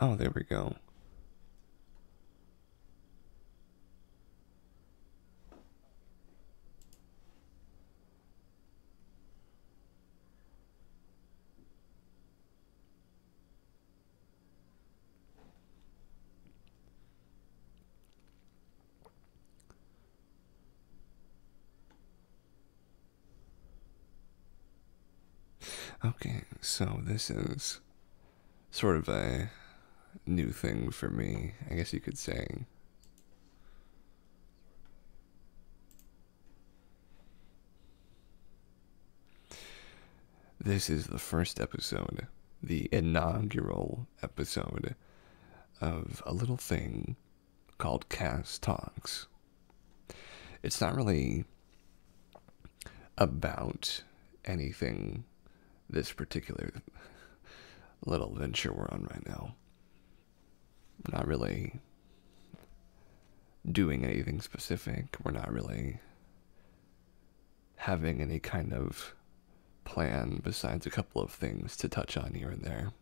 Oh, there we go. Okay, so this is sort of a new thing for me, I guess you could say. This is the first episode, the inaugural episode of a little thing called Cast Talks. It's not really about anything, this particular little venture we're on right now. We're not really doing anything specific. We're not really having any kind of plan besides a couple of things to touch on here and there.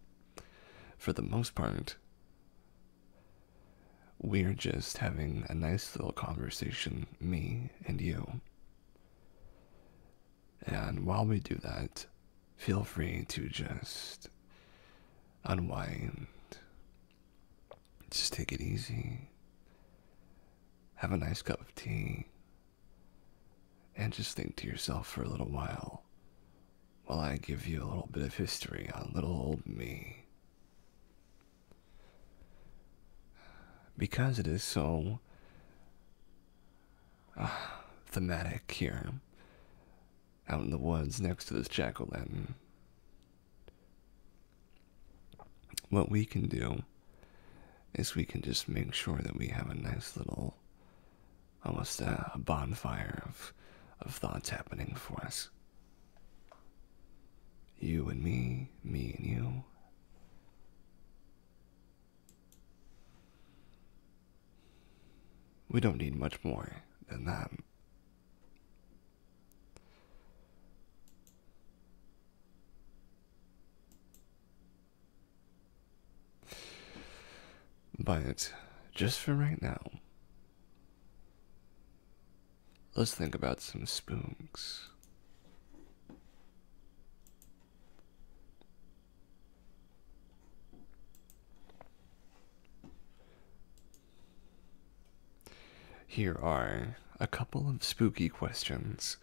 For the most part, we're just having a nice little conversation, me and you. And while we do that, feel free to just unwind, just take it easy, have a nice cup of tea, and just think to yourself for a little while I give you a little bit of history on little old me. Because it is so thematic here, out in the woods next to this jack o' lantern, what we can do is we can just make sure that we have a nice little, almost a bonfire of thoughts happening for us. You and me and you. We don't need much more than that. But just for right now, let's think about some spooks. Here are a couple of spooky questions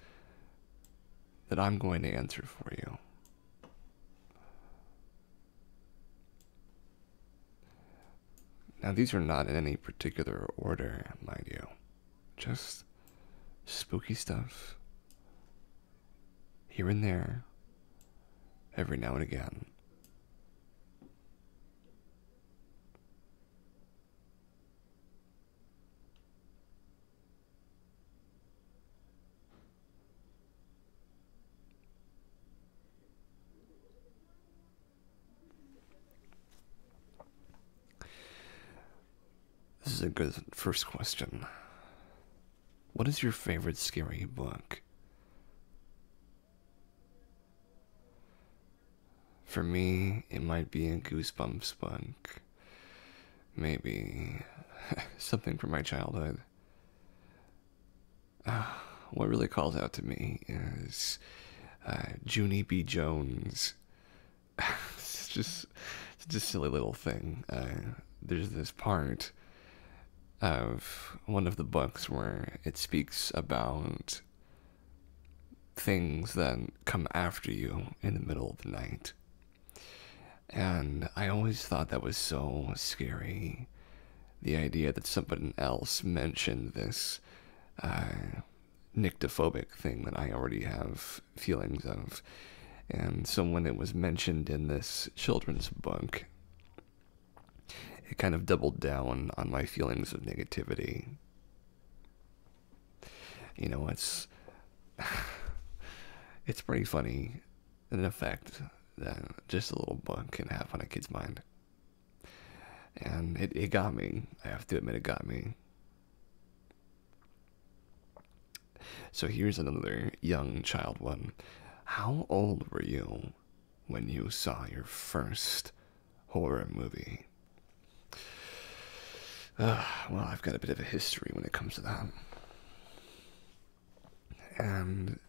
that I'm going to answer for you. Now, these are not in any particular order, mind you. Just spooky stuff here and there, every now and again. This is a good first question. What is your favorite scary book? For me, it might be a Goosebumps book. Maybe something from my childhood. What really calls out to me is Junie B. Jones. It's just a silly little thing. There's this part of one of the books where it speaks about things that come after you in the middle of the night. And I always thought that was so scary. The idea that someone else mentioned this nyctophobic thing that I already have feelings of. And so when it was mentioned in this children's book, it kind of doubled down on my feelings of negativity. You know, it's pretty funny an effect that just a little book can have on a kid's mind. And it got me. I have to admit, it got me. So here's another young child one. How old were you when you saw your first horror movie? Well, I've got a bit of a history when it comes to that. And,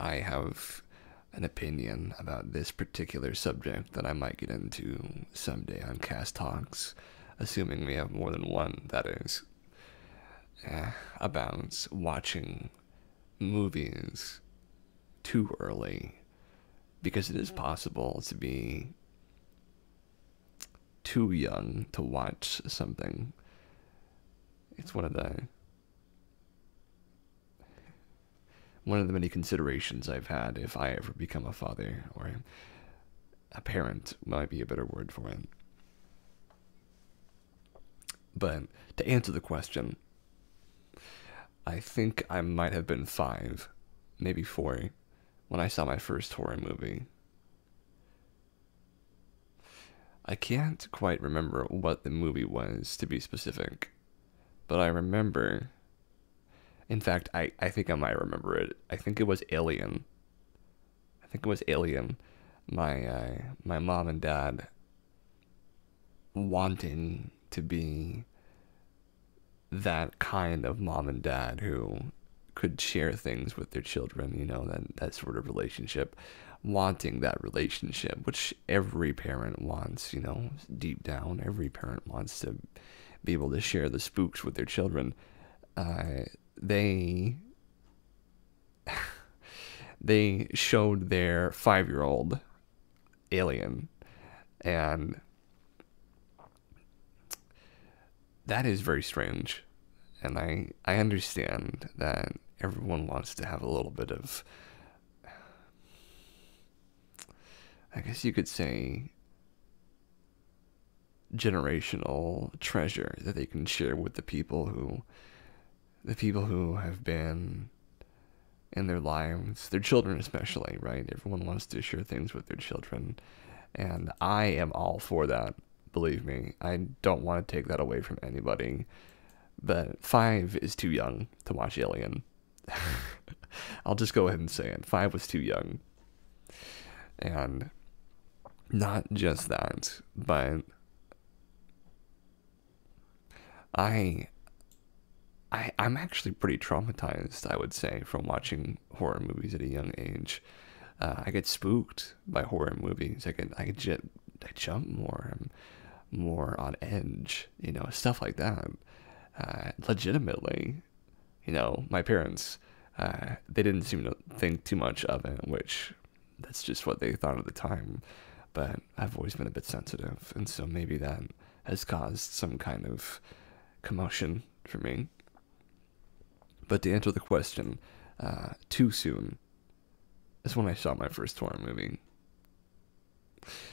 I have an opinion about this particular subject that I might get into someday on Cast Talks, assuming we have more than one, that is, about watching movies too early. Because it is possible to be too young to watch something. It's one of the many considerations I've had if I ever become a father, or a parent might be a better word for it. But to answer the question, I think I might have been 5, maybe 4, when I saw my first horror movie. I can't quite remember what the movie was, to be specific, but I remember. In fact, I think I might remember it. I think it was Alien. I think it was Alien. My mom and dad wanting to be that kind of mom and dad who could share things with their children, that sort of relationship, wanting that relationship, which every parent wants, deep down, every parent wants to be able to share the spooks with their children. They they showed their 5-year-old Alien, and that is very strange. And I understand that everyone wants to have a little bit of, I guess you could say, generational treasure that they can share with the people who have been in their lives, their children especially, right? Everyone wants to share things with their children, and I am all for that. Believe me, I don't want to take that away from anybody. But 5 is too young to watch Alien. I'll just go ahead and say it. 5 was too young. And not just that, but I I'm actually pretty traumatized, I would say, from watching horror movies at a young age. I get spooked by horror movies. I jump more. I'm more on edge. Stuff like that. Legitimately, my parents, they didn't seem to think too much of it, which that's just what they thought at the time. But I've always been a bit sensitive, and so maybe that has caused some kind of commotion for me. But to answer the question, too soon is when I saw my first horror movie.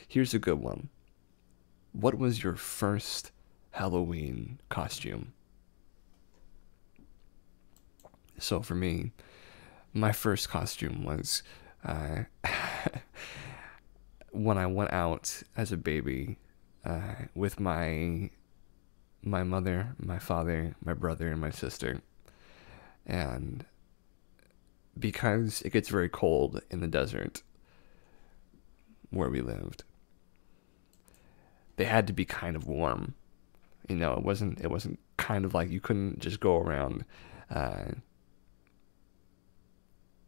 Here's a good one. What was your first Halloween costume? So for me, my first costume was when I went out as a baby with my mother, my father, my brother, and my sister. And because it gets very cold in the desert where we lived, they had to be kind of warm. It wasn't kind of like you couldn't just go around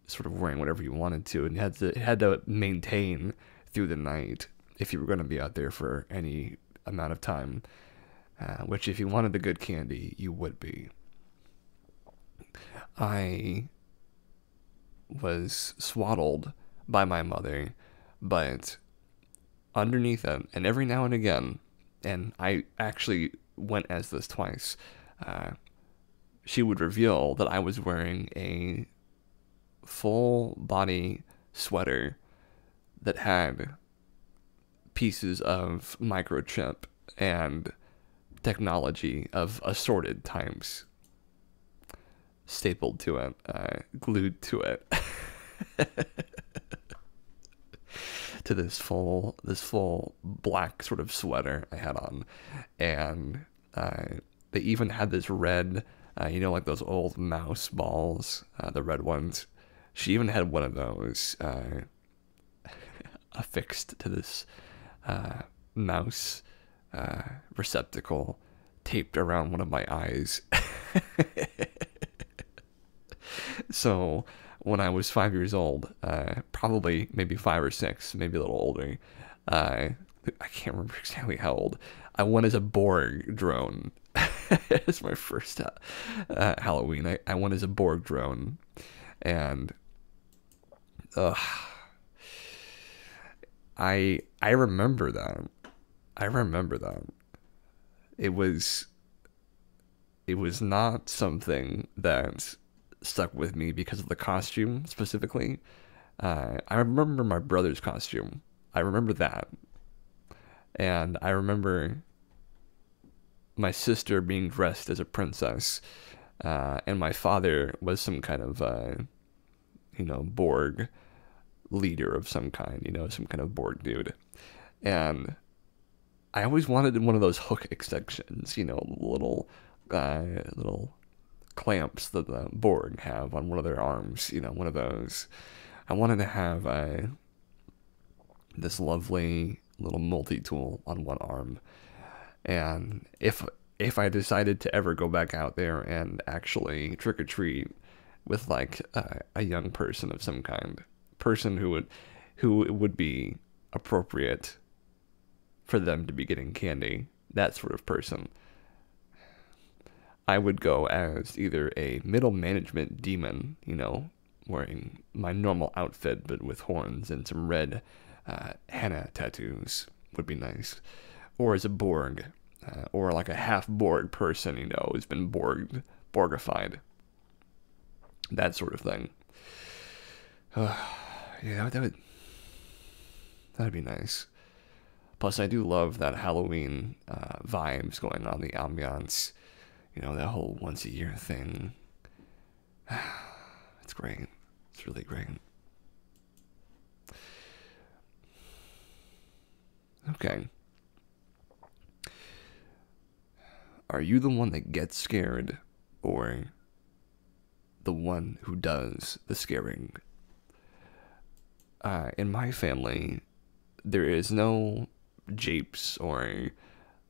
sort of wearing whatever you wanted to, and it had to maintain through the night if you were going to be out there for any amount of time. Which, if you wanted the good candy, you would be. I was swaddled by my mother, but underneath it, and every now and again, and I actually went as this twice, she would reveal that I was wearing a full body sweater that had pieces of microchip and technology of assorted types stapled to it, glued to it, to this full black sort of sweater I had on, and they even had this red, like those old mouse balls, the red ones. She even had one of those affixed to this mouse receptacle taped around one of my eyes. So when I was 5 years old, probably maybe 5 or 6, maybe a little older, uh, I can't remember exactly how old. I went as a Borg drone. It's my first Halloween. I went as a Borg drone, and uh, I remember that. I remember that. It was it was not something that stuck with me because of the costume specifically. I remember my brother's costume. I remember that, and I remember my sister being dressed as a princess, and my father was some kind of Borg leader of some kind, some kind of Borg dude. And I always wanted one of those hook extensions, uh, little clamps that the Borg have on one of their arms, one of those. I wanted to have this lovely little multi-tool on one arm, and if I decided to ever go back out there and actually trick or treat with like a young person of some kind, person who would be appropriate for them to be getting candy, that sort of person, I would go as either a middle management demon, wearing my normal outfit but with horns and some red henna tattoos would be nice, or as a Borg, or like a half Borg person, who's been Borgified, that sort of thing. Yeah, that'd be nice. Plus, I do love that Halloween vibes going on, the ambiance, that whole once a year thing. It's great. It's really great. Okay. Are you the one that gets scared, or the one who does the scaring? In my family, there is no japes or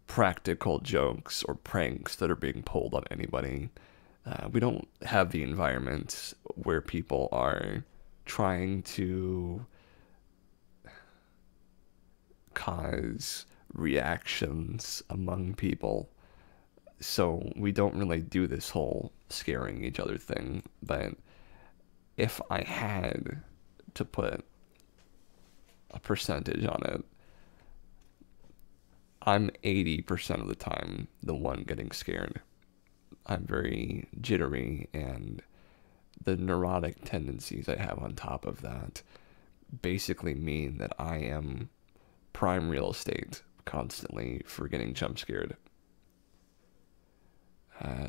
practical jokes or pranks that are being pulled on anybody. We don't have the environment where people are trying to cause reactions among people. So we don't really do this whole scaring each other thing. But if I had to put a percentage on it, I'm 80% of the time the one getting scared. I'm very jittery, and the neurotic tendencies I have on top of that basically mean that I am prime real estate constantly for getting jump scared.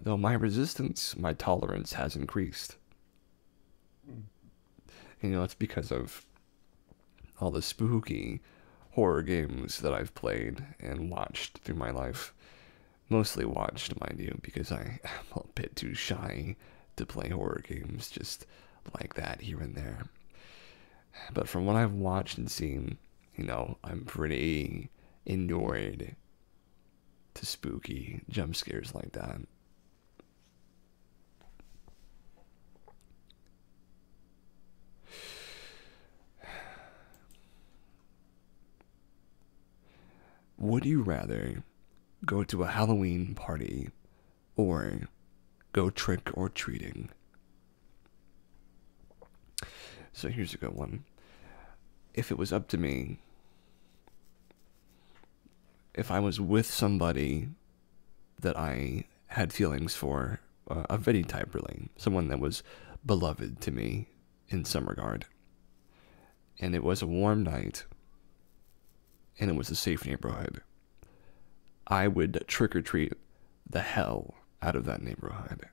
Though my resistance, my tolerance has increased. It's because of all the spooky horror games that I've played and watched through my life. Mostly watched, mind you, because I am a bit too shy to play horror games just like that here and there. But from what I've watched and seen, I'm pretty inured to spooky jump scares like that. Would you rather go to a Halloween party or go trick or treating? So here's a good one. If it was up to me, if I was with somebody that I had feelings for, of any type really, someone that was beloved to me in some regard, and it was a warm night, and it was a safe neighborhood, I would trick or treat the hell out of that neighborhood.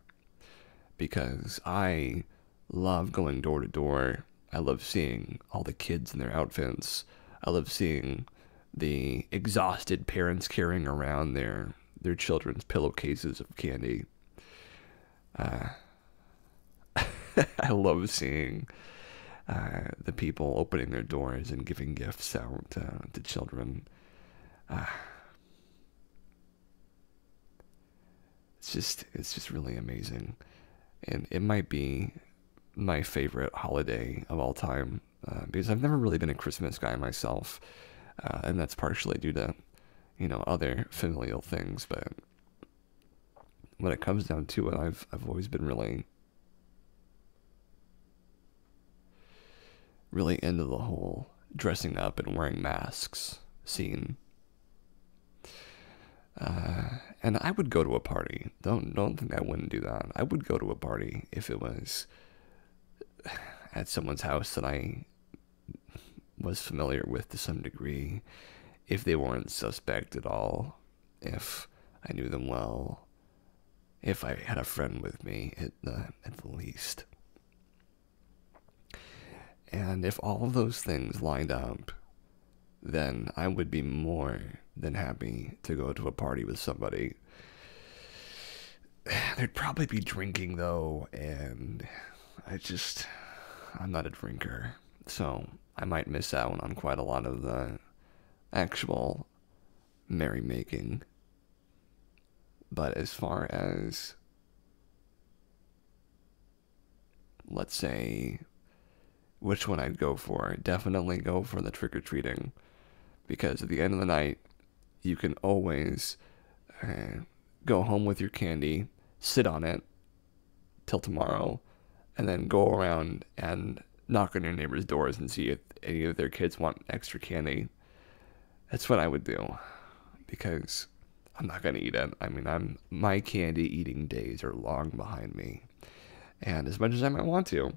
Because I love going door to door. I love seeing all the kids in their outfits. I love seeing the exhausted parents carrying around their children's pillowcases of candy. Uh, I love seeing the people opening their doors and giving gifts out to children. Uh, it's just really amazing, and it might be my favorite holiday of all time, because I've never really been a Christmas guy myself, and that's partially due to other familial things. But when it comes down to it, I've always been really into the whole dressing up and wearing masks scene. And I would go to a party. Don't think I wouldn't do that. I would go to a party if it was at someone's house that I was familiar with to some degree, if they weren't suspect at all, if I knew them well, if I had a friend with me at the least. And if all of those things lined up, then I would be more than happy to go to a party with somebody. There'd probably be drinking though, and I'm not a drinker, so I might miss out on quite a lot of the actual merrymaking. But as far as, let's say, which one I'd go for, definitely go for the trick or treating, because at the end of the night, you can always go home with your candy, sit on it till tomorrow, and then go around and knock on your neighbors' doors and see if any of their kids want extra candy. That's what I would do, because I'm not gonna eat it. I mean, my candy eating days are long behind me, and as much as I might want to,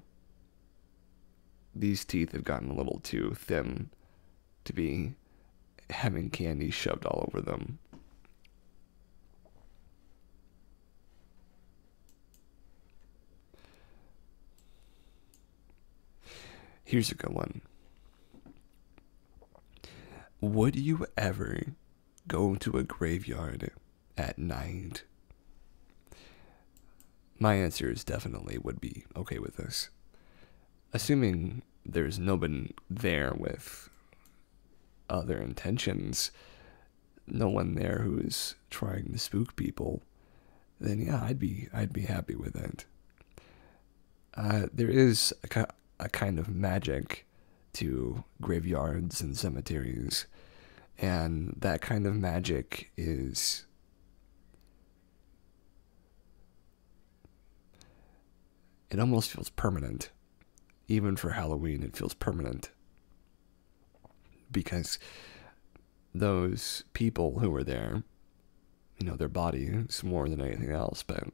these teeth have gotten a little too thin to be having candy shoved all over them. Here's a good one. Would you ever go to a graveyard at night? My answer is definitely would be okay with this. Assuming there's nobody there with other intentions, no one there who's trying to spook people, then yeah, I'd be happy with it. There is a kind of magic to graveyards and cemeteries, and that kind of magic is it almost feels permanent. Even for Halloween, it feels permanent, because those people who were there, their bodies more than anything else, but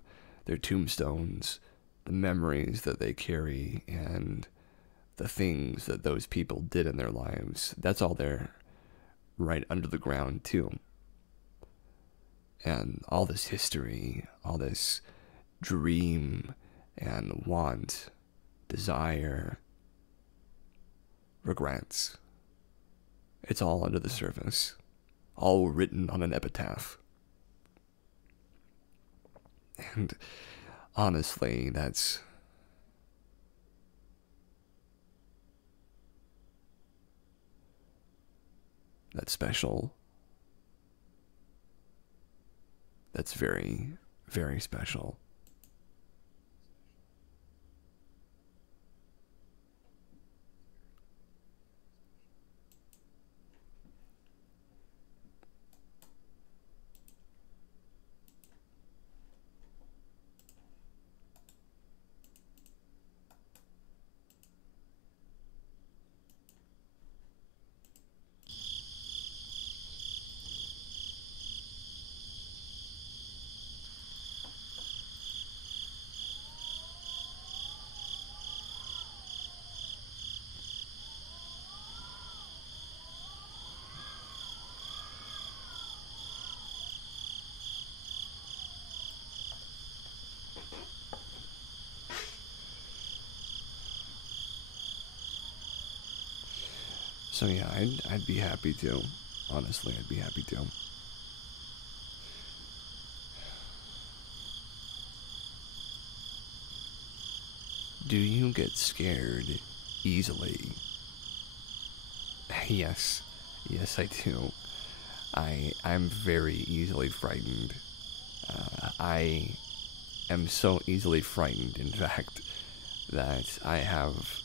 their tombstones, the memories that they carry, and the things that those people did in their lives, that's all there right under the ground too. And all this history, all this dream and want, desire, regrets, it's all under the surface, all written on an epitaph. And honestly, that's special. That's very, very special. So yeah, I'd be happy to. Honestly, I'd be happy to. Do you get scared easily? Yes, I do. I'm very easily frightened. I am so easily frightened, in fact, that I have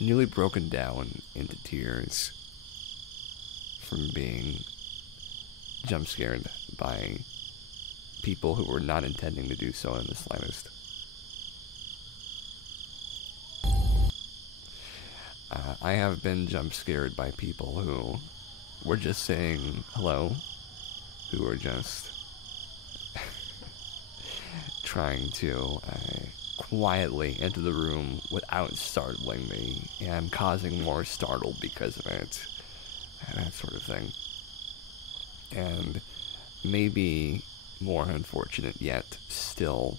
nearly broken down into tears from being jump scared by people who were not intending to do so in the slightest. I have been jump scared by people who were just saying hello, who were just trying to quietly enter the room without startling me, and causing more startle because of it, and that sort of thing. And maybe more unfortunate yet still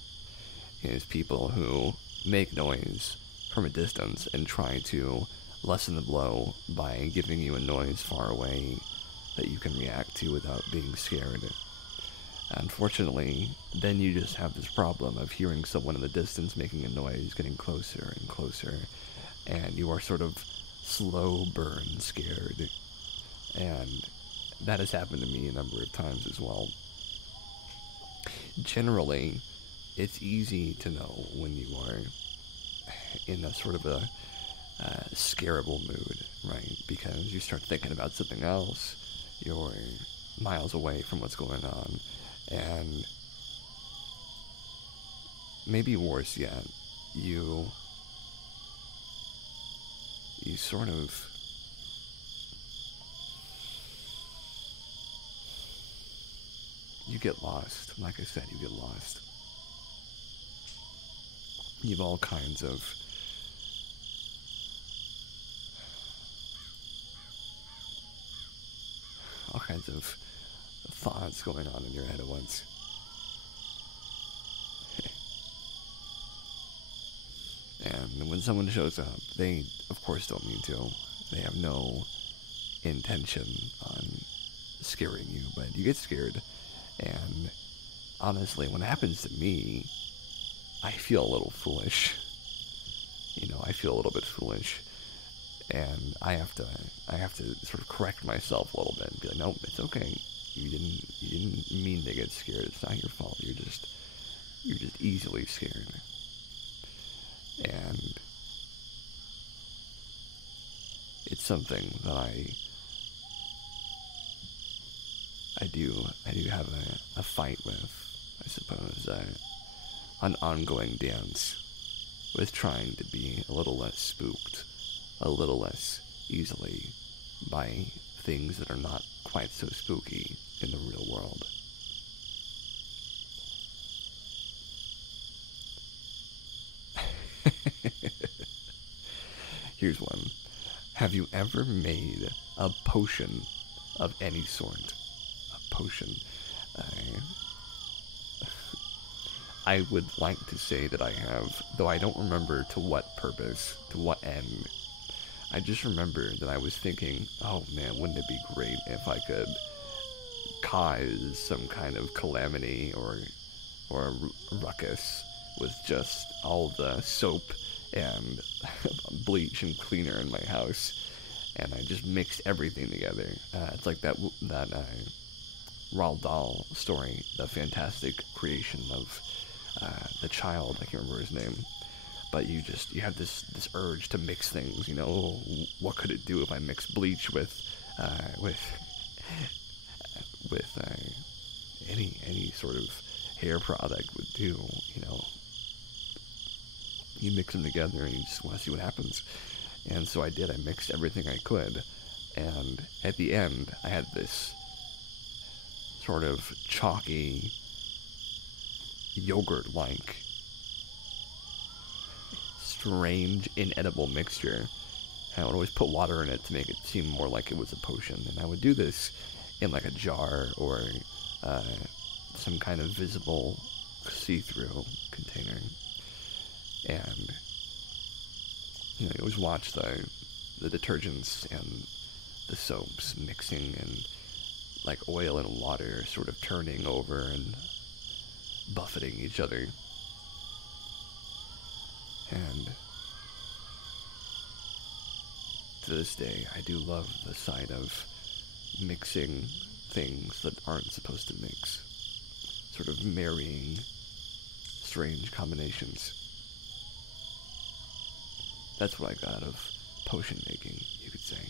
is people who make noise from a distance and try to lessen the blow by giving you a noise far away that you can react to without being scared. Unfortunately, then you just have this problem of hearing someone in the distance making a noise, getting closer and closer, and you are sort of slow burn scared. And that has happened to me a number of times as well. Generally, it's easy to know when you are in a sort of a scarable mood, right? Because you start thinking about something else, you're miles away from what's going on, and maybe worse yet, you sort of you get lost. Like I said, you get lost. You have all kinds of thoughts going on in your head at once. And when someone shows up, they of course don't mean to. They have no intention on scaring you, but you get scared. And honestly, when it happens to me, I feel a little foolish. I feel a little bit foolish, and I have to sort of correct myself a little bit and be like, no, it's okay. You didn't mean to get scared. It's not your fault. You're just easily scared. And it's something that I do have a fight with, I suppose, an ongoing dance with trying to be a little less spooked, a little less easily by things that are not quite so spooky in the real world. Here's one. Have you ever made a potion of any sort? A potion. I would like to say that I have, though I don't remember to what purpose, to what end. I just remember that I was thinking, oh man, wouldn't it be great if I could cause some kind of calamity or a ruckus with just all the soap and bleach and cleaner in my house, and I just mixed everything together. It's like that Roald Dahl story, the fantastic creation of the child. I can't remember his name, but you have this urge to mix things. What could it do if I mix bleach with any sort of hair product would do. You mix them together and you just want to see what happens. And so I did. I mixed everything I could, and at the end I had this sort of chalky yogurt-like strange inedible mixture. And I would always put water in it to make it seem more like it was a potion, and I would do this in like a jar or some kind of visible see-through container. And you always watch the detergents and the soaps mixing, and like oil and water sort of turning over and buffeting each other. And to this day, I do love the sight of mixing things that aren't supposed to mix, sort of marrying strange combinations. That's what I got out of potion making, you could say.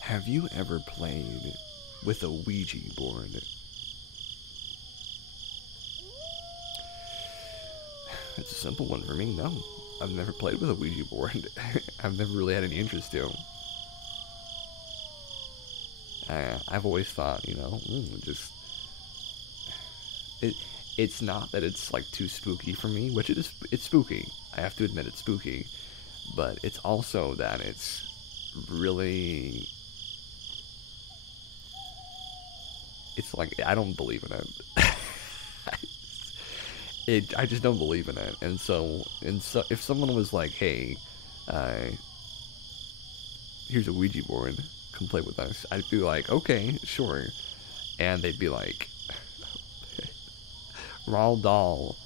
Have you ever played with a Ouija board? It's a simple one for me, no. I've never played with a Ouija board. I've never really had any interest to. I've always thought, just... It's not that it's, like, too spooky for me, which it's spooky. I have to admit it's spooky. But it's also that it's really... It's like, I don't believe in it. I just don't believe in it. And so if someone was like, hey, here's a Ouija board, come play with us, I'd be like, okay, sure. And they'd be like, Roald Dahl,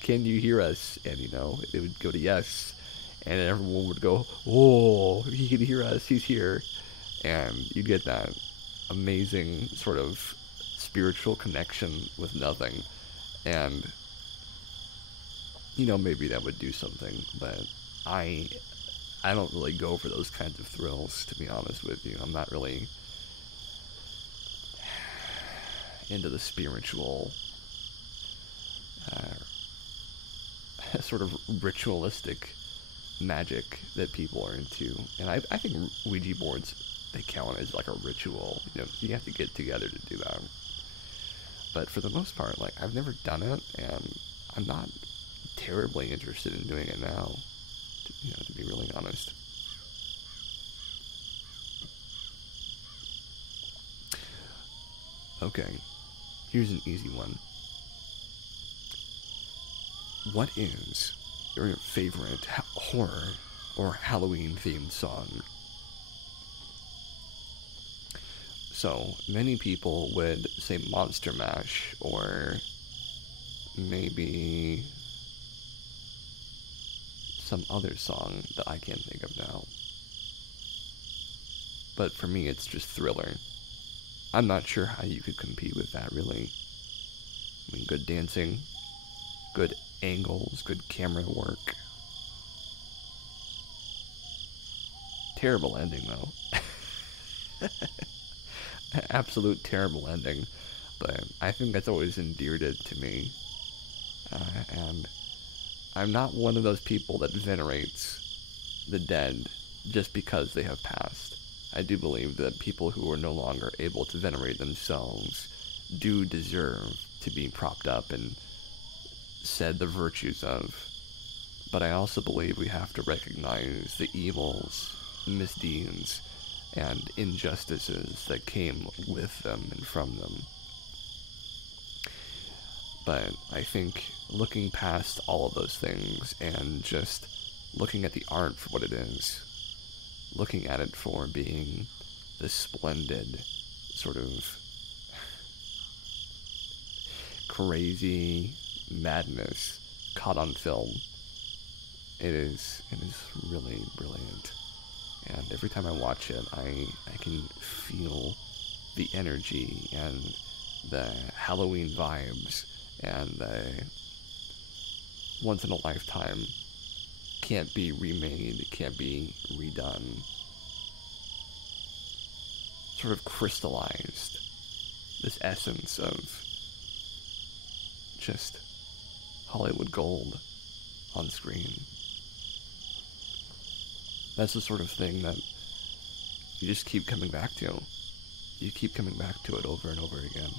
can you hear us? And, it would go to yes. And everyone would go, oh, he can hear us, he's here. And you'd get that amazing sort of spiritual connection with nothing. And maybe that would do something, but I don't really go for those kinds of thrills, to be honest with you. I'm not really into the spiritual, sort of ritualistic magic that people are into. And I think Ouija boards, they count as like a ritual. You have to get together to do that. But for the most part, like, I've never done it, and I'm not terribly interested in doing it now, to be really honest. Okay, here's an easy one. What is your favorite horror or Halloween themed song? So, many people would say Monster Mash, or maybe some other song that I can't think of now. But for me, it's just Thriller. I'm not sure how you could compete with that, really. I mean, good dancing, good angles, good camera work. Terrible ending, though. Absolute terrible ending. But I think that's always endeared it to me. And I'm not one of those people that venerates the dead just because they have passed. I do believe that people who are no longer able to venerate themselves do deserve to be propped up and said the virtues of. But I also believe we have to recognize the evils, misdeeds, and injustices that came with them and from them. But I think looking past all of those things and just looking at the art for what it is, looking at it for being this splendid sort of crazy madness caught on film, it is really brilliant. And every time I watch it, I can feel the energy and the Halloween vibes and the once-in-a-lifetime, can't be remade, can't be redone, sort of crystallized this essence of just Hollywood gold on screen. That's the sort of thing that you just keep coming back to. You keep coming back to it over and over again.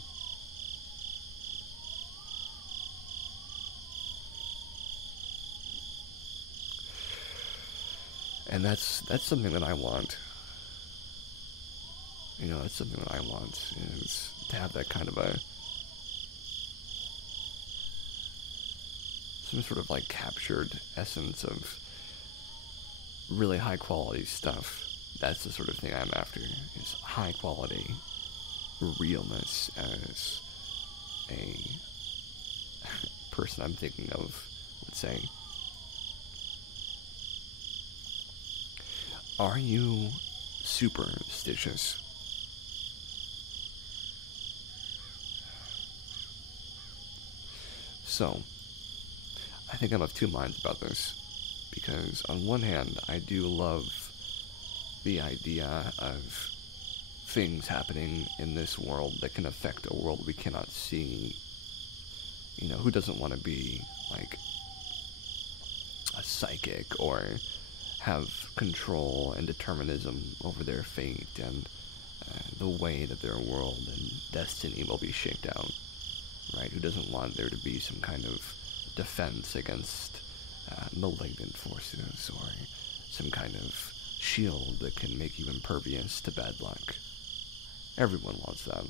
And that's something that I want. That's something that I want, is to have that kind of some sort of like captured essence of really high quality stuff. That's the sort of thing I'm after, is high quality realness, as a person I'm thinking of would say. Are you superstitious? So, I think I'm of two minds about this. Because, on one hand, I do love the idea of things happening in this world that can affect a world we cannot see. You know, who doesn't want to be, like, a psychic or have control and determinism over their fate and the way that their world and destiny will be shaped out, right? Who doesn't want there to be some kind of defense against malignant forces or some kind of shield that can make you impervious to bad luck? Everyone wants that.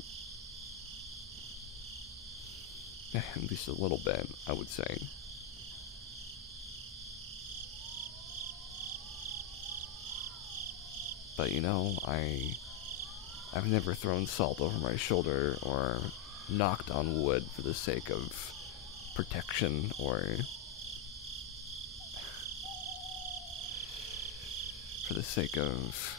At least a little bit, I would say. But you know, I've never thrown salt over my shoulder or knocked on wood for the sake of protection or for the sake of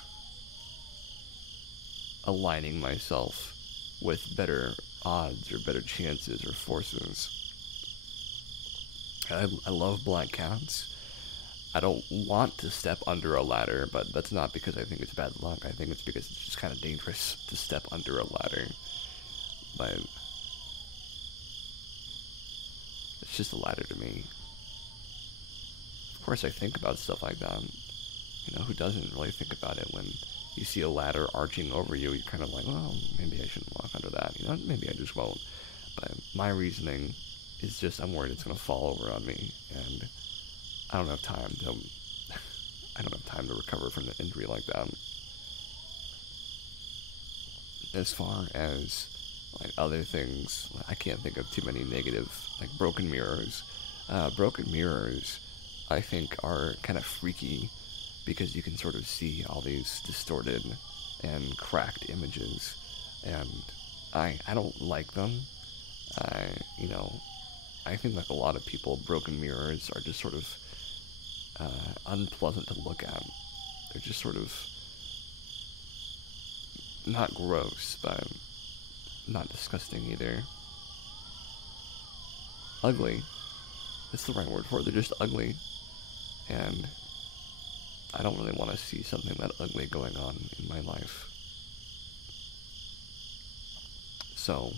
aligning myself with better odds or better chances or forces. I love black cats. I don't want to step under a ladder, but that's not because I think it's bad luck. I think it's because it's just kind of dangerous to step under a ladder. But it's just a ladder to me. Of course I think about stuff like that. You know, who doesn't really think about it when you see a ladder arching over you? You're kind of like, well, maybe I shouldn't walk under that. You know, maybe I just won't. But my reasoning is just I'm worried it's going to fall over on me, and I don't have time to recover from an injury like that. As far as like other things, I can't think of too many negative, like broken mirrors. Broken mirrors, I think, are kind of freaky because you can sort of see all these distorted and cracked images, and I don't like them. You know, I think like a lot of people, broken mirrors are just sort of unpleasant to look at. They're just sort of not gross, but not disgusting either. Ugly. That's the right word for it. They're just ugly. And I don't really want to see something that ugly going on in my life. So,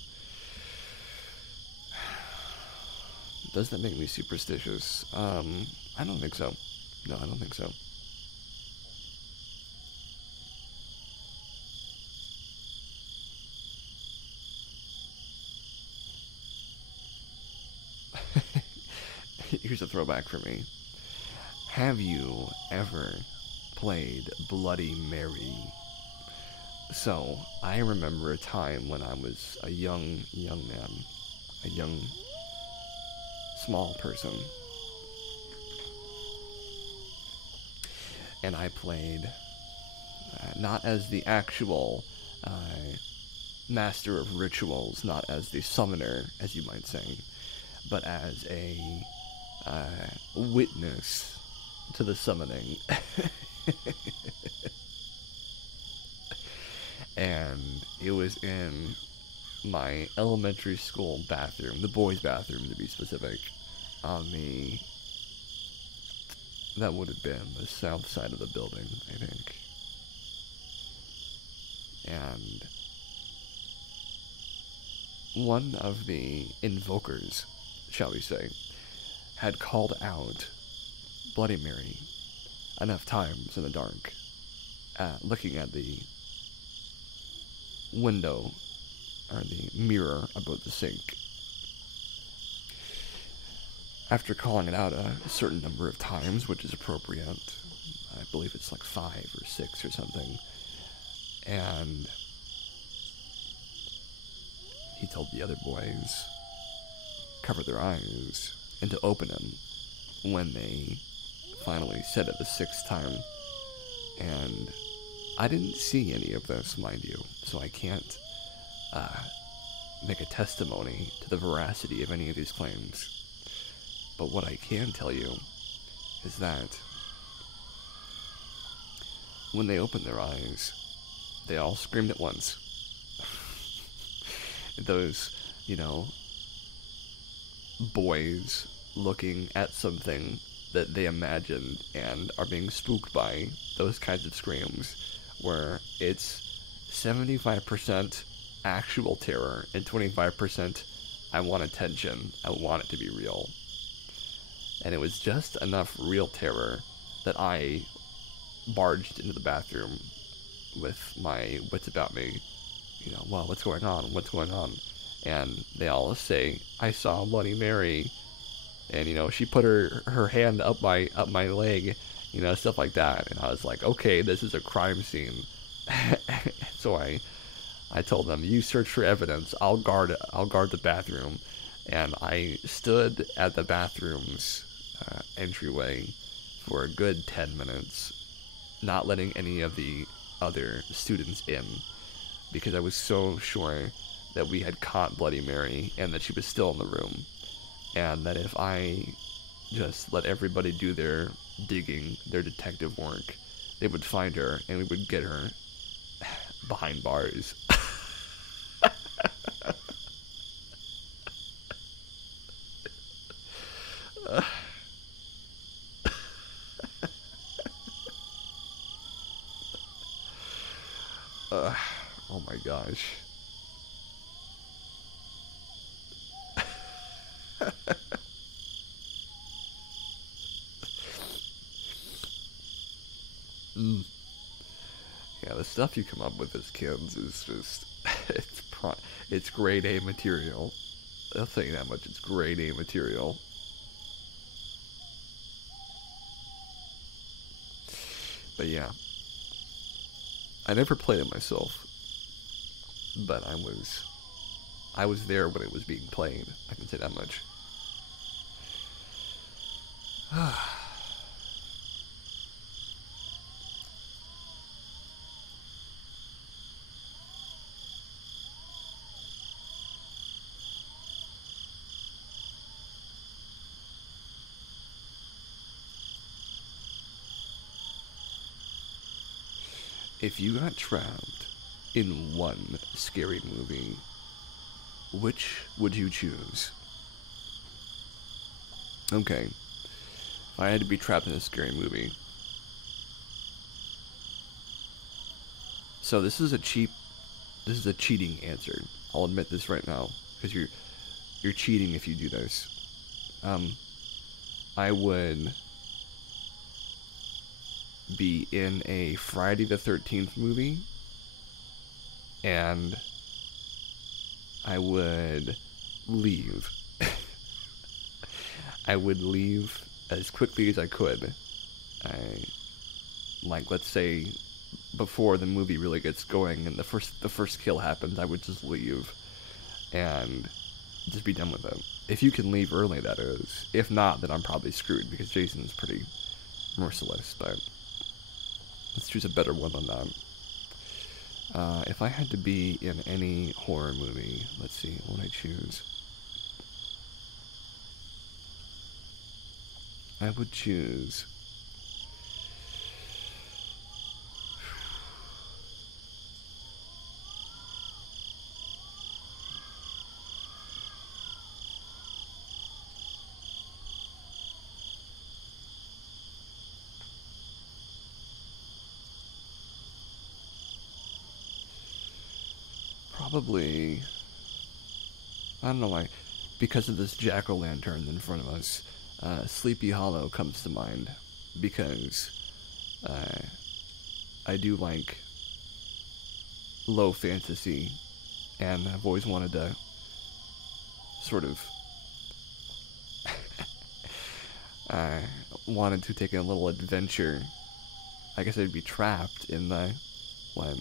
does that make me superstitious? I don't think so. No, I don't think so. Here's a throwback for me. Have you ever played Bloody Mary? So, I remember a time when I was a young man, a young, small person, and I played not as the actual master of rituals, not as the summoner, as you might say, but as a witness to the summoning. And it was in my elementary school bathroom, the boys' bathroom to be specific, on that would have been the south side of the building, I think. And one of the invokers, shall we say, had called out Bloody Mary enough times in the dark, looking at the window or the mirror above the sink. After calling it out a certain number of times, which is appropriate, I believe it's like 5 or 6 or something, and he told the other boys cover their eyes and to open them when they finally said it the 6th time. And I didn't see any of this, mind you, so I can't make a testimony to the veracity of any of these claims. But what I can tell you is that when they opened their eyes, they all screamed at once. Those, you know, boys looking at something that they imagined and are being spooked by those kinds of screams, where it's 75% actual terror and 25% I want attention, I want it to be real. And it was just enough real terror that I barged into the bathroom with my wits about me. You know, well, what's going on? What's going on? And they all say, I saw Bloody Mary. And, you know, she put her hand up my leg, you know, stuff like that. And I was like, okay, this is a crime scene. So I told them, you search for evidence, I'll guard the bathroom. And I stood at the bathroom's entryway for a good 10 minutes, not letting any of the other students in, because I was so sure that we had caught Bloody Mary and that she was still in the room, and that if I just let everybody do their digging, their detective work, they would find her and we would get her behind bars. Oh my gosh. Yeah, the stuff you come up with as kids is just, it's grade A material. I'll tell you that much, it's grade A material. But yeah, I never played it myself, but I was there when it was being played. I can say that much. If you got trapped in one scary movie, which would you choose? Okay, if I had to be trapped in a scary movie. So this is a cheating answer. I'll admit this right now, because you're cheating if you do this. I would be in a Friday the 13th movie, and I would leave. I would leave as quickly as I could. Like, let's say, before the movie really gets going and the first kill happens, I would just leave and just be done with it. If you can leave early, that is. If not, then I'm probably screwed, because Jason's pretty merciless, but let's choose a better one than that. If I had to be in any horror movie, let's see, what would I choose? I would choose... probably... I don't know why. Because of this jack-o'-lantern in front of us, Sleepy Hollow comes to mind. Because I do like low fantasy, and I've always wanted to sort of wanted to take a little adventure. I guess I'd be trapped in the what,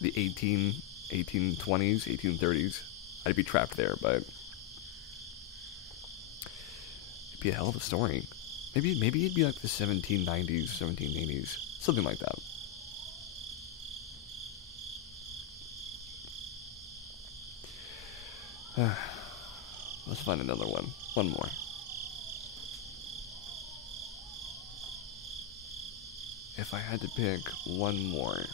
the 1820s, 1830s. I'd be trapped there, but it'd be a hell of a story. Maybe it'd be like the 1790s, 1780s, something like that. Let's find another one. One more. if I had to pick one more,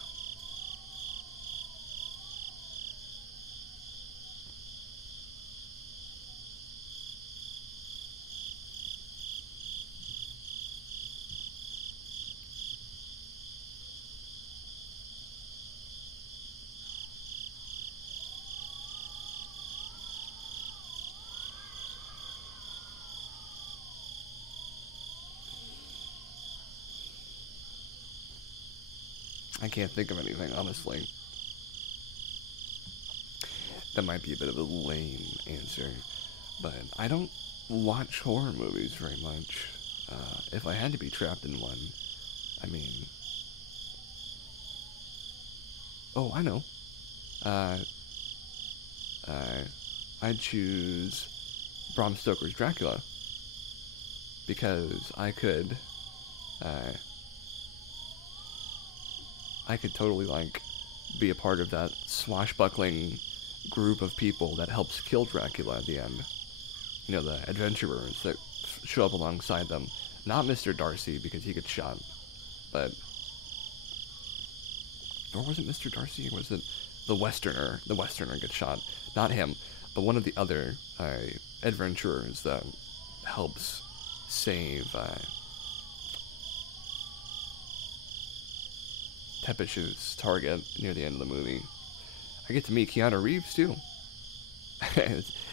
I can't think of anything, honestly. That might be a bit of a lame answer, but I don't watch horror movies very much. If I had to be trapped in one, I mean... Oh, I know. Uh, I'd choose Bram Stoker's Dracula. Because I could totally, like, be a part of that swashbuckling group of people that helps kill Dracula at the end. You know, the adventurers that show up alongside them. Not Mr. Darcy, because he gets shot, but... Or was it Mr. Darcy, or was it the Westerner? The Westerner gets shot. Not him, but one of the other adventurers that helps save Teppish's target near the end of the movie. I get to meet Keanu Reeves, too.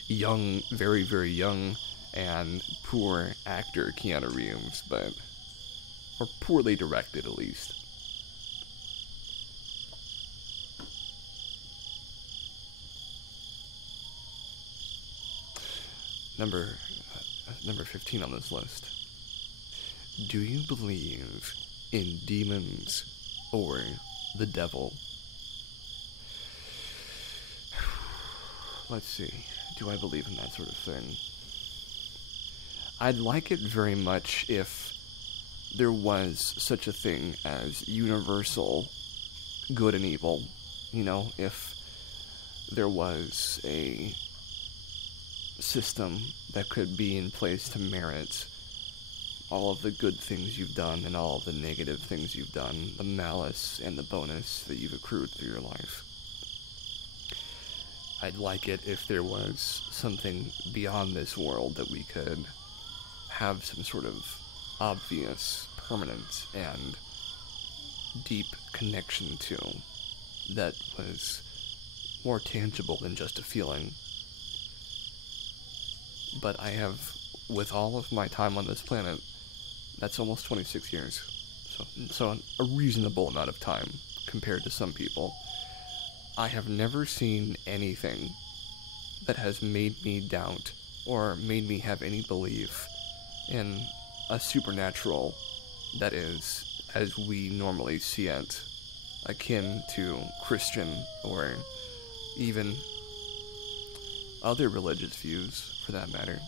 Young, very, very young, and poor actor Keanu Reeves, but... Or poorly directed, at least. Number 15 on this list. Do you believe in demons or the devil? Let's see. Do I believe in that sort of thing? I'd like it very much if there was such a thing as universal good and evil. You know, if there was a system that could be in place to merit all of the good things you've done and all of the negative things you've done, the malice and the bonus that you've accrued through your life. I'd like it if there was something beyond this world that we could have some sort of obvious, permanent, and deep connection to that was more tangible than just a feeling. But I have, with all of my time on this planet, that's almost 26 years. So a reasonable amount of time compared to some people. I have never seen anything that has made me doubt or made me have any belief in a supernatural that is, as we normally see it, akin to Christian or even other religious views, for that matter,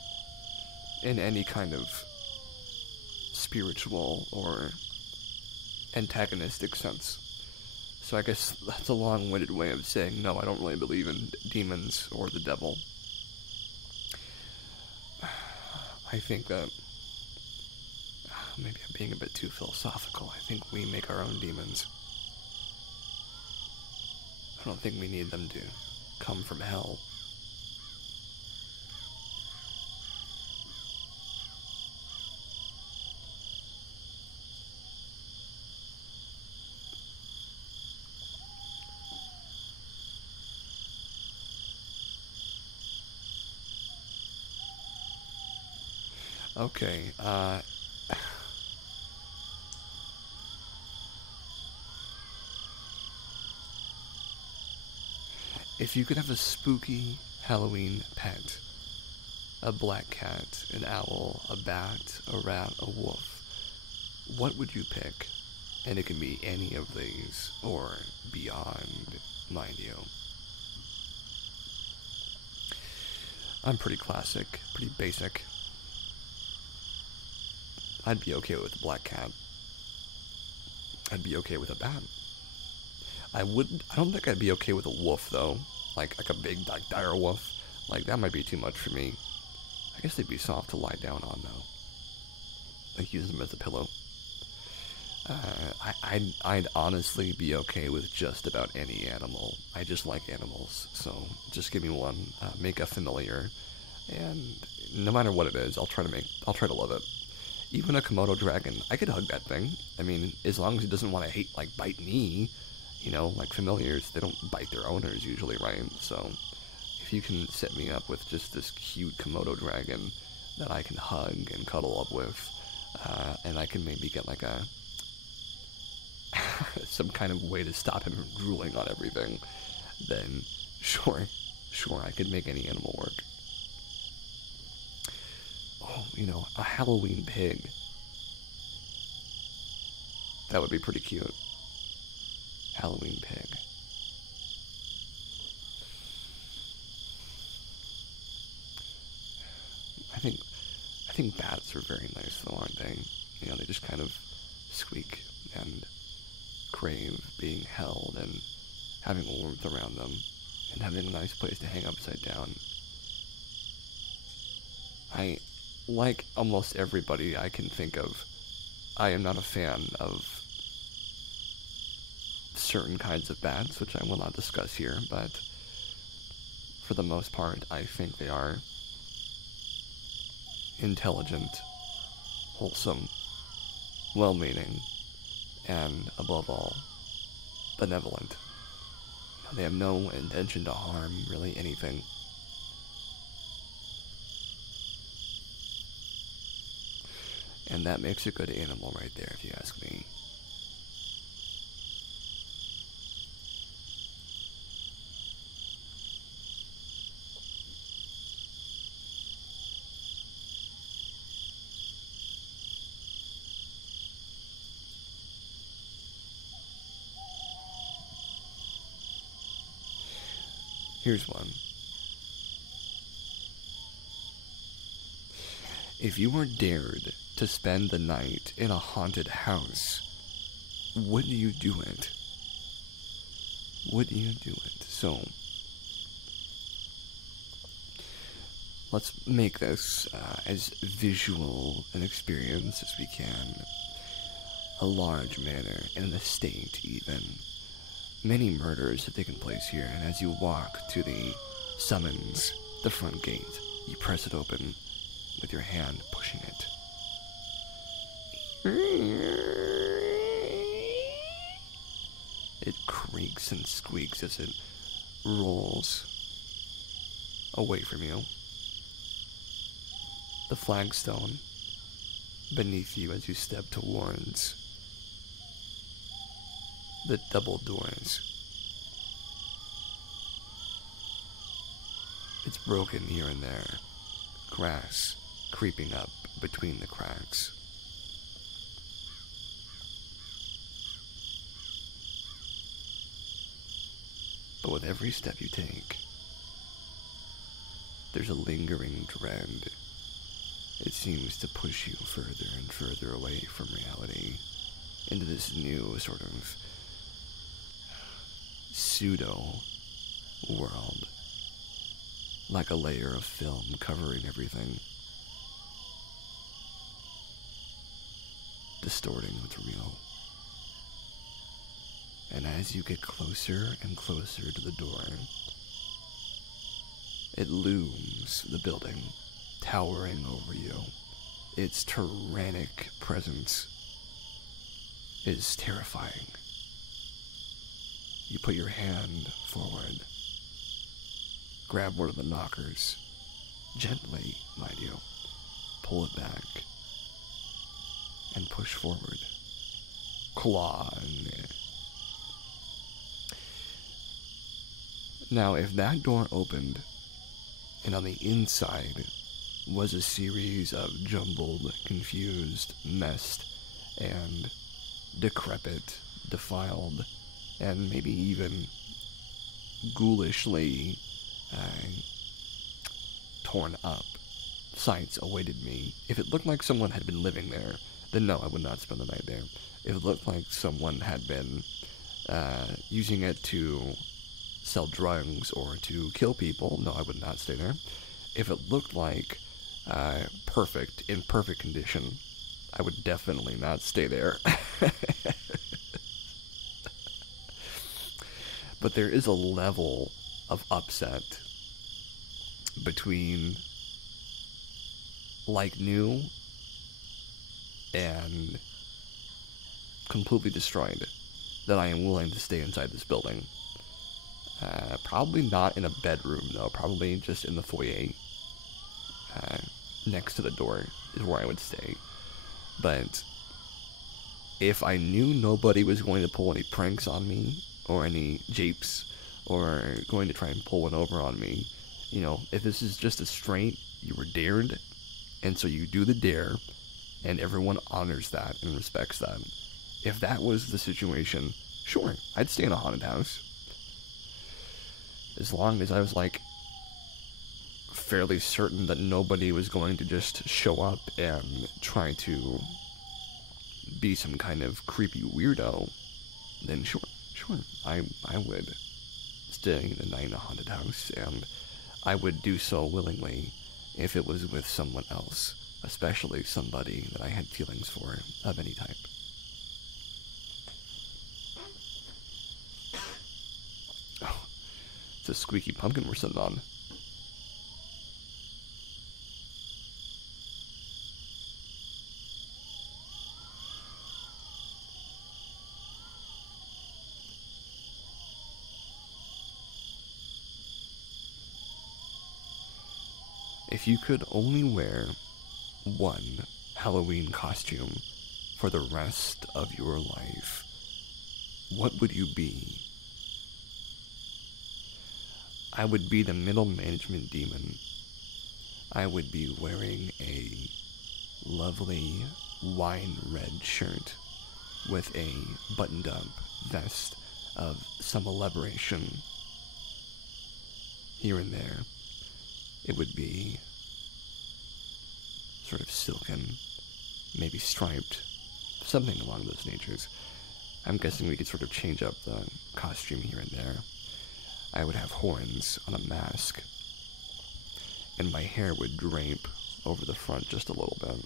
in any kind of spiritual or antagonistic sense. So I guess that's a long-winded way of saying, no, I don't really believe in demons or the devil. I think that maybe I'm being a bit too philosophical. I think we make our own demons. I don't think we need them to come from hell. Okay, if you could have a spooky Halloween pet, a black cat, an owl, a bat, a rat, a wolf, what would you pick? And it can be any of these, or beyond, mind you. I'm pretty classic, pretty basic. I'd be okay with a black cat. I'd be okay with a bat. I don't think I'd be okay with a wolf, though. Like a big, like, dire wolf. Like, that might be too much for me. I guess they'd be soft to lie down on, though. Like, use them as a pillow. I'd honestly be okay with just about any animal. I just like animals, so just give me one. Make a familiar, and no matter what it is, I'll try to love it. Even a Komodo dragon, I could hug that thing. I mean, as long as it doesn't want to bite me, like familiars, they don't bite their owners usually, right? So, if you can set me up with just this cute Komodo dragon that I can hug and cuddle up with, and I can maybe get like a some kind of way to stop him from drooling on everything, then sure, I could make any animal work. Oh, a Halloween pig. That would be pretty cute. Halloween pig. I think bats are very nice though, aren't they? They just kind of squeak and crave being held and having warmth around them and having a nice place to hang upside down. Like almost everybody I can think of, I am not a fan of certain kinds of bats, which I will not discuss here, but for the most part, I think they are intelligent, wholesome, well-meaning, and above all, benevolent. They have no intention to harm really anything. And that makes a good animal right there, if you ask me. Here's one. If you were dared to spend the night in a haunted house, would you do it? Would you do it? So, let's make this as visual an experience as we can. A large manor, and an estate even. Many murders have taken place here, and as you walk to the summons, the front gate, you press it open with your hand, pushing it. It creaks and squeaks as it rolls away from you. The flagstone beneath you as you step towards the double doors. It's broken here and there, grass creeping up between the cracks. But with every step you take, there's a lingering dread. It seems to push you further and further away from reality, into this new sort of pseudo world, like a layer of film covering everything, distorting what's real. And as you get closer and closer to the door, it looms, the building, towering over you. Its tyrannic presence is terrifying. You put your hand forward, grab one of the knockers, gently, mind you, pull it back, and push forward. Claw. Now, if that door opened, and on the inside was a series of jumbled, confused, messed, and decrepit, defiled, and maybe even ghoulishly torn up sights awaited me. If it looked like someone had been living there, then no, I would not spend the night there. If it looked like someone had been using it to sell drugs or to kill people, no, I would not stay there. If it looked like in perfect condition, I would definitely not stay there. But there is a level of upset between like new and completely destroyed that I am willing to stay inside this building. Probably not in a bedroom, though. Probably just in the foyer. Next to the door is where I would stay. But if I knew nobody was going to pull any pranks on me, or any japes, or going to try and pull one over on me, you know, if this is just a straight, you were dared, and so you do the dare, and everyone honors that and respects that. If that was the situation, sure, I'd stay in a haunted house. As long as I was, like, fairly certain that nobody was going to just show up and try to be some kind of creepy weirdo, then sure, I would stay the night in a haunted house, and I would do so willingly if it was with someone else, especially somebody that I had feelings for of any type. Oh, it's a squeaky pumpkin we're sitting on. If you could only wear one Halloween costume for the rest of your life, what would you be? I would be the middle management demon. I would be wearing a lovely wine red shirt with a buttoned up vest of some elaboration here and there. It would be sort of silken, maybe striped, something along those natures. I'm guessing we could sort of change up the costume here and there. I would have horns on a mask, and my hair would drape over the front just a little bit,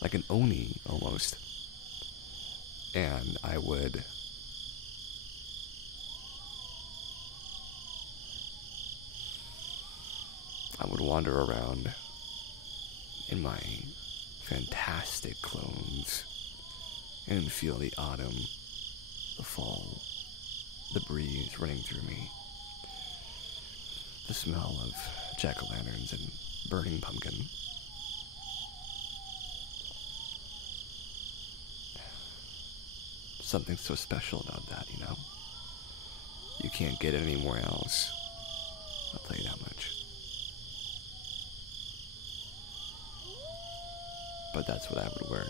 like an oni almost. And I would wander around in my fantastic clothes and feel the autumn, the fall, the breeze running through me, the smell of jack-o'-lanterns and burning pumpkin. Something so special about that, you know? You can't get it anywhere else. I'll tell you that much. But that's what I would wear.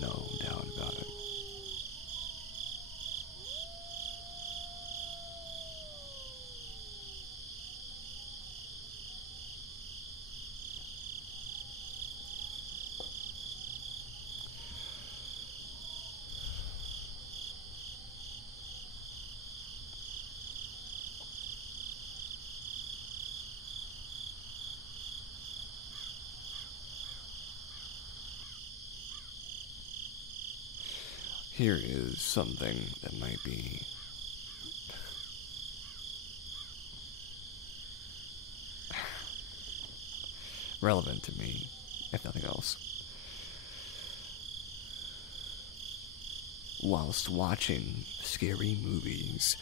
No doubt about it. Here is something that might be relevant to me, if nothing else. Whilst watching scary movies,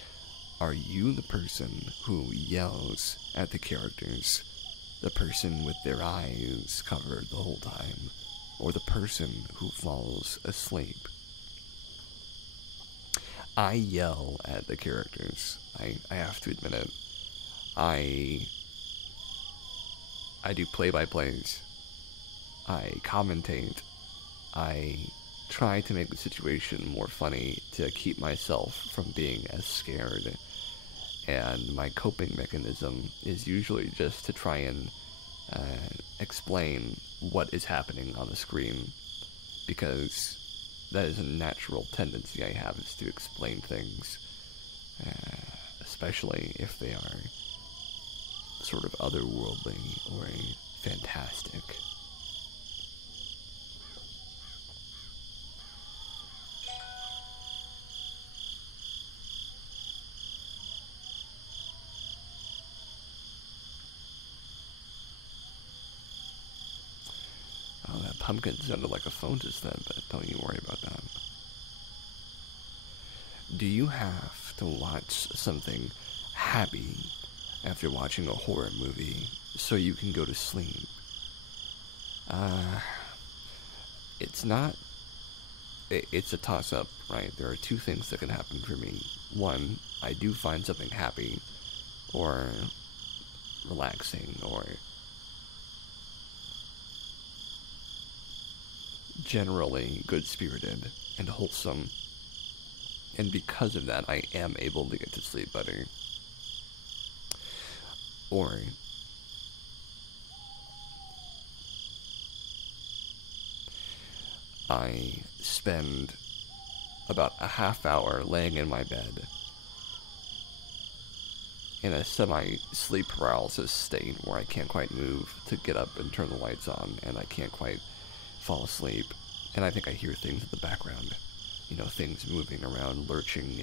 are you the person who yells at the characters? The person with their eyes covered the whole time? Or the person who falls asleep? I yell at the characters. I have to admit it. I do play-by-plays. I commentate. I try to make the situation more funny to keep myself from being as scared. And my coping mechanism is usually just to try and explain what is happening on the screen. Because that is a natural tendency I have, is to explain things, especially if they are sort of otherworldly or fantastic. pumpkin sounded like a phone just then, but don't you worry about that. Do you have to watch something happy after watching a horror movie so you can go to sleep? Uh, it's not. It's a toss up, right? There are two things that can happen for me. One, I do find something happy or relaxing or generally good spirited and wholesome. And because of that, I am able to get to sleep better. Or I spend about a half hour laying in my bed in a semi-sleep paralysis state where I can't quite move to get up and turn the lights on, and I can't quite fall asleep. And I think I hear things in the background, things moving around, lurching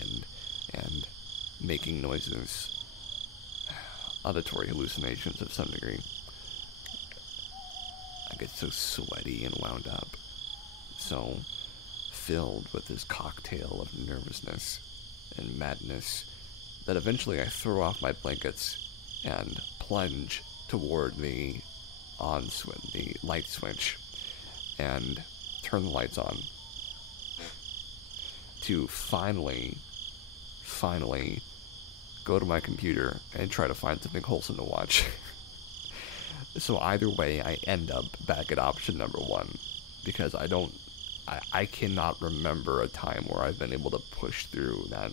and making noises, auditory hallucinations of some degree. I get so sweaty and wound up, so filled with this cocktail of nervousness and madness that eventually I throw off my blankets and plunge toward the on switch, the light switch, and turn the lights on to finally go to my computer and try to find something wholesome to watch. So either way, I end up back at option number one, because I cannot remember a time where I've been able to push through that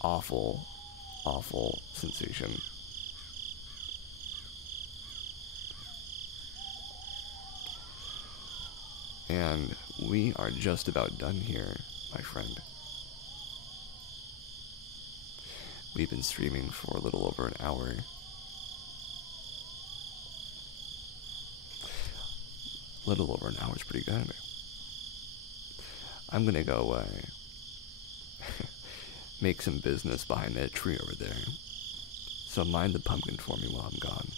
awful sensation. And we are just about done here, my friend. We've been streaming for a little over an hour. A little over an hour is pretty good. I'm gonna go make some business behind that tree over there. So mind the pumpkin for me while I'm gone.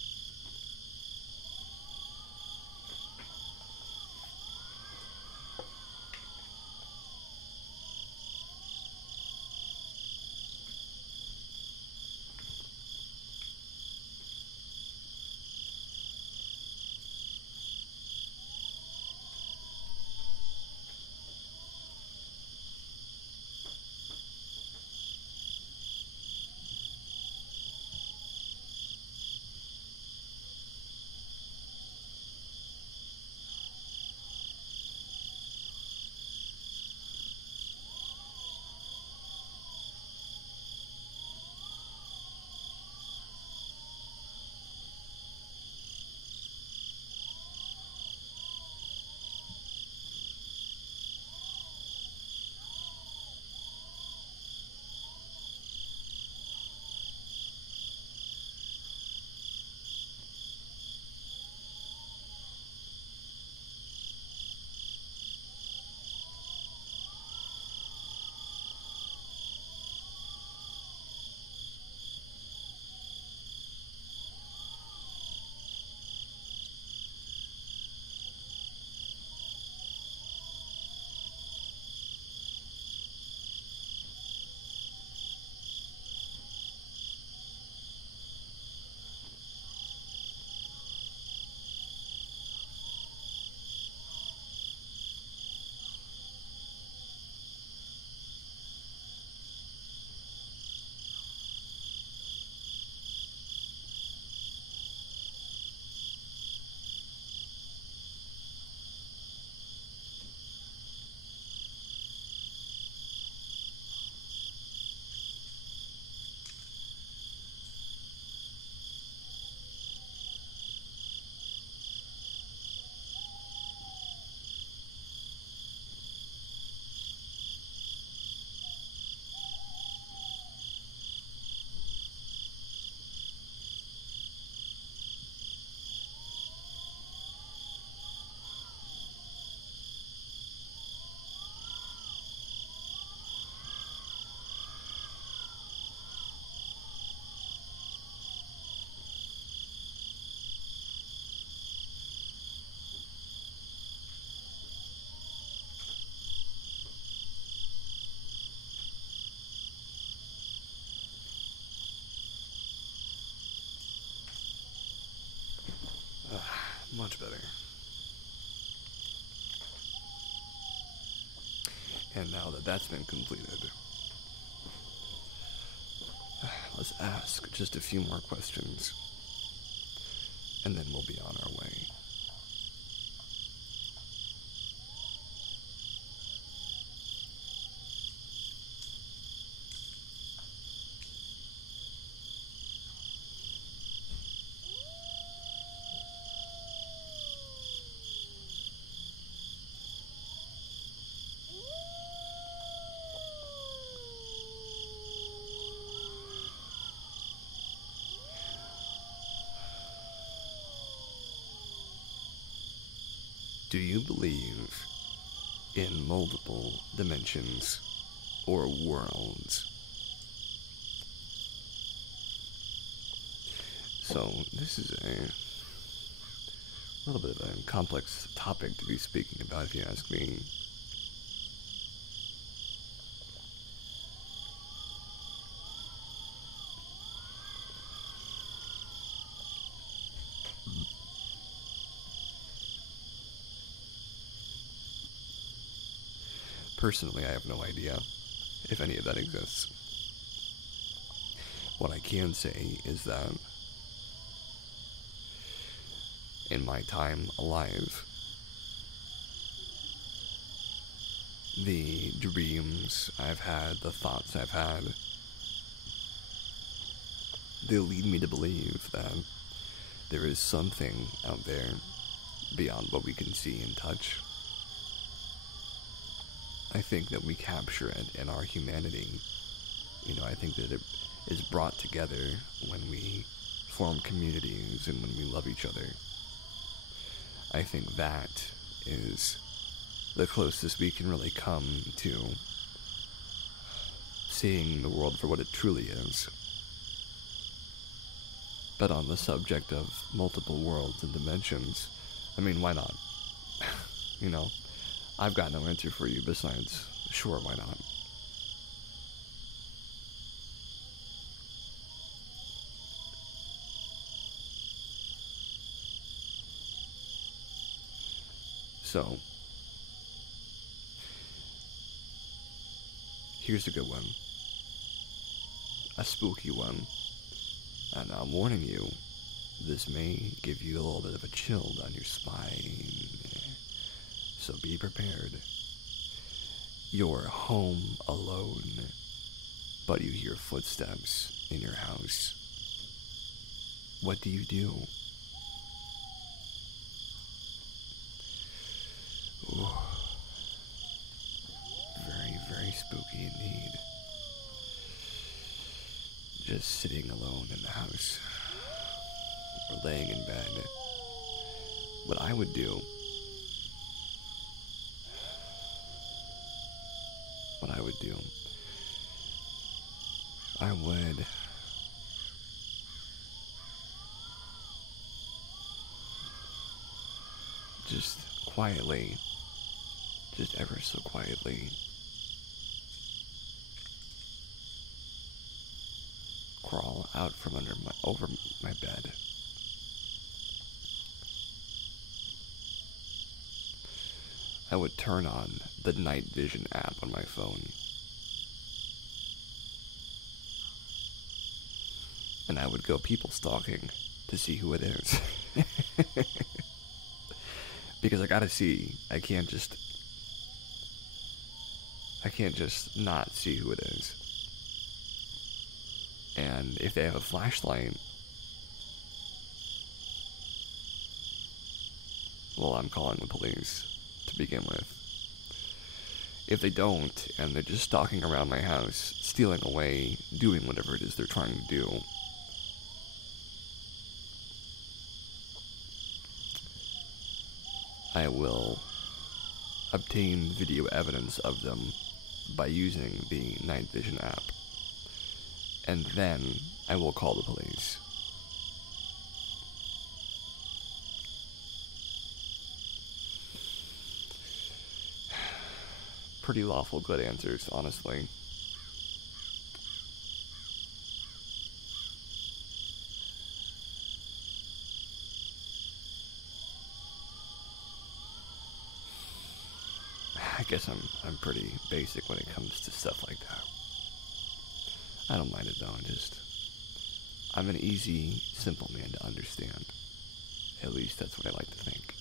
And now that that's been completed, let's ask just a few more questions, and then we'll be on our way. Do you believe in multiple dimensions or worlds? So, this is a little bit of a complex topic to be speaking about, if you ask me. Personally, I have no idea if any of that exists. What I can say is that in my time alive, the dreams I've had, the thoughts I've had, they lead me to believe that there is something out there beyond what we can see and touch. I think that we capture it in our humanity. You know, I think that it is brought together when we form communities and when we love each other. I think that is the closest we can really come to seeing the world for what it truly is. But on the subject of multiple worlds and dimensions, I mean, why not? You know, I've got no answer for you besides, sure, why not? So, here's a good one. A spooky one. And I'm warning you, this may give you a little bit of a chill down your spine. So be prepared. You're home alone, but you hear footsteps in your house. What do you do? Ooh. Very, very spooky indeed. Just sitting alone in the house, or laying in bed. What I would do, I would just quietly, just ever so quietly, crawl out from over my bed. I would turn on the night vision app on my phone. And I would go people stalking to see who it is. Because I gotta see, I can't just not see who it is. And if they have a flashlight, well, I'm calling the police to begin with. If they don't, and they're just stalking around my house, stealing away, doing whatever it is they're trying to do, I will obtain video evidence of them by using the night vision app. And then I will call the police. Pretty lawful good answers, honestly. I guess I'm pretty basic when it comes to stuff like that. I don't mind it though. I'm an easy, simple man to understand. At least that's what I like to think.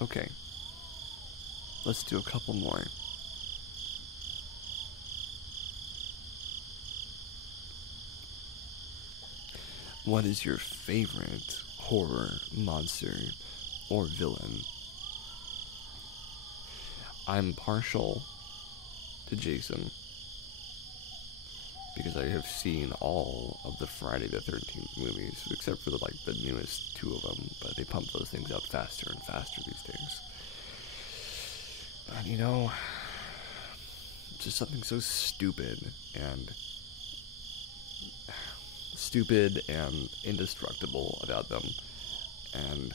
Okay, let's do a couple more. What is your favorite horror monster or villain? I'm partial to Jason because I have seen all of the Friday the 13th movies, except for the newest two of them, but they pump those things out faster and faster these days. But just something so stupid and indestructible about them. And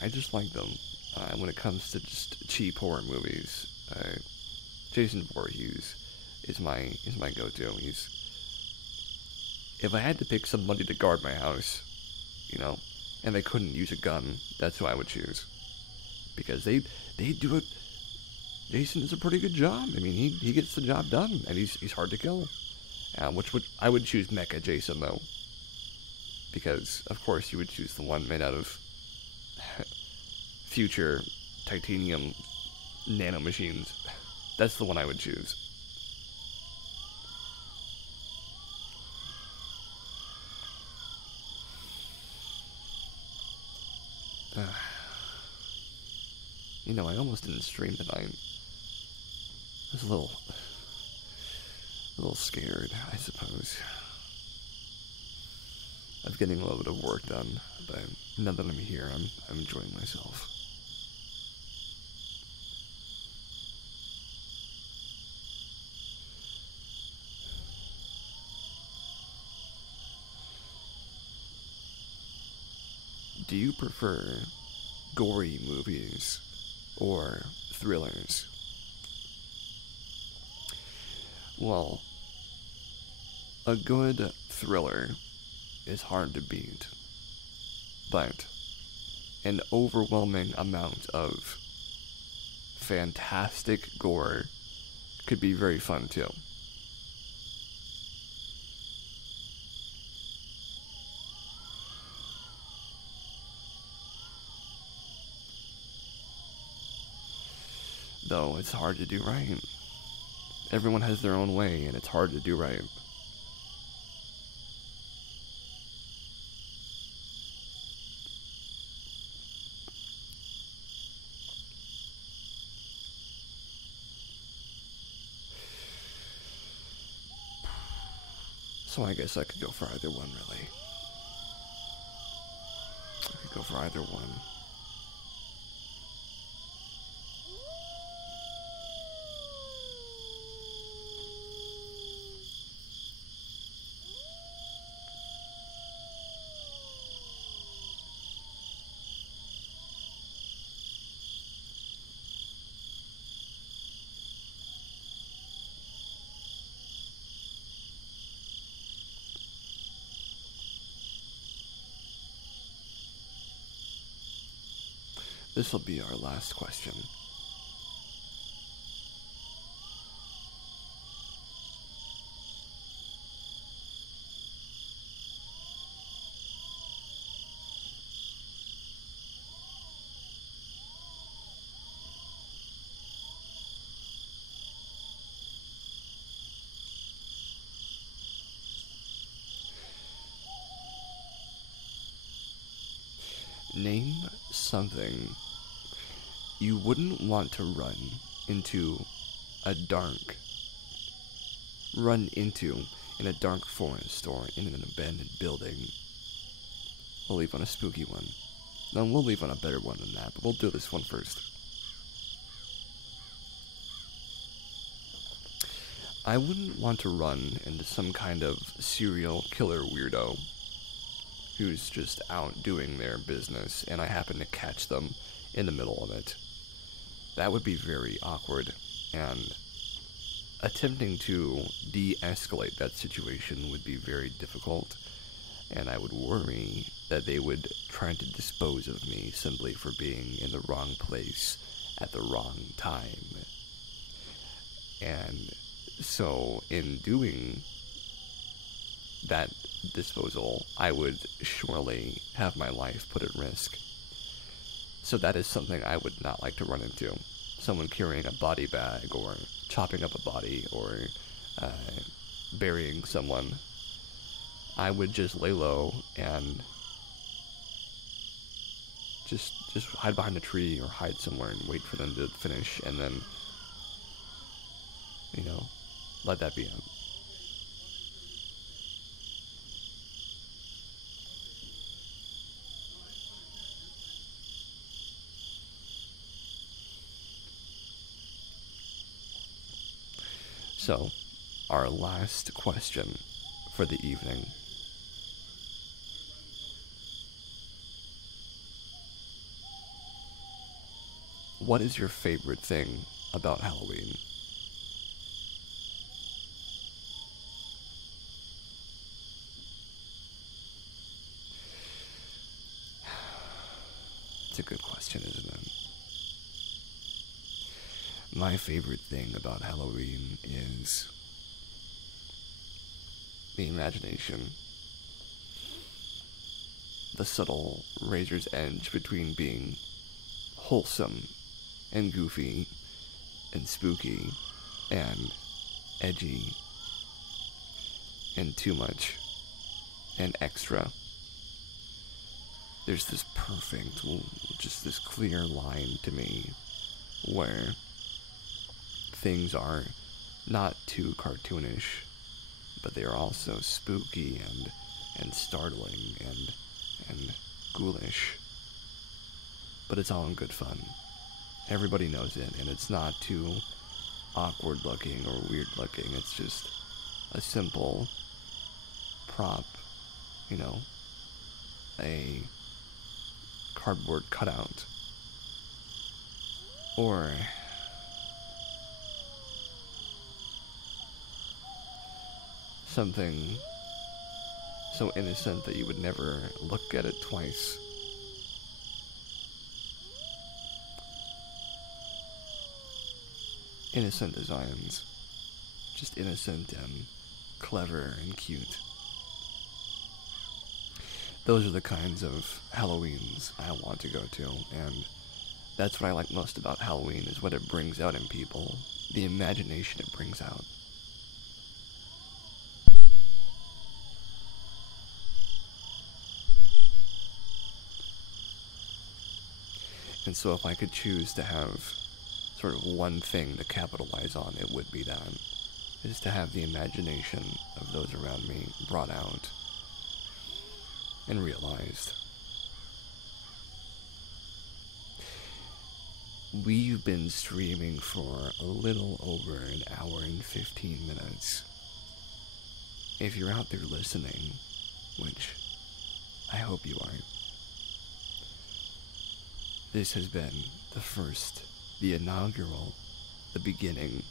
I just like them. When it comes to just cheap horror movies, Jason Voorhees is my go-to. If I had to pick somebody to guard my house, and they couldn't use a gun, that's who I would choose. Because they do it. Jason does a pretty good job. I mean, he gets the job done, and he's hard to kill. I would choose Mecha Jason though, because of course you would choose the one made out of future titanium nanomachines. That's the one I would choose. I almost didn't stream tonight. I was a little scared, I suppose, of getting a little bit of work done. But now that I'm here, I'm enjoying myself. Do you prefer gory movies or thrillers? Well, a good thriller is hard to beat, but an overwhelming amount of fantastic gore could be very fun too. Though it's hard to do right. Everyone has their own way, and it's hard to do right. So I guess I could go for either one, really. I could go for either one. This will be our last question. Name something you wouldn't want to run into a dark, run into in a dark forest or in an abandoned building. We'll leave on a spooky one. No, we'll leave on a better one than that, but we'll do this one first. I wouldn't want to run into some kind of serial killer weirdo who's just out doing their business and I happen to catch them in the middle of it. That would be very awkward, and attempting to de-escalate that situation would be very difficult, and I would worry that they would try to dispose of me simply for being in the wrong place at the wrong time. And so, in doing that disposal, I would surely have my life put at risk. So that is something I would not like to run into. Someone carrying a body bag, or chopping up a body, or burying someone. I would just lay low and just hide behind a tree or hide somewhere and wait for them to finish, and then, let that be it. So, our last question for the evening. What is your favorite thing about Halloween? It's a good question, isn't it? My favorite thing about Halloween is the imagination. The subtle razor's edge between being wholesome and goofy and spooky and edgy and too much and extra. There's this perfect, just this clear line to me where things are not too cartoonish, but they are also spooky and startling and ghoulish. But it's all in good fun. Everybody knows it, and it's not too awkward looking or weird looking. It's just a simple prop, a cardboard cutout, or something so innocent that you would never look at it twice. Innocent designs. Just innocent and clever and cute. Those are the kinds of Halloweens I want to go to, and that's what I like most about Halloween, is what it brings out in people. The imagination it brings out. And so if I could choose to have sort of one thing to capitalize on, it would be that. Is to have the imagination of those around me brought out and realized. We've been streaming for a little over an hour and 15 minutes. If you're out there listening, which I hope you are, this has been the inaugural, the beginning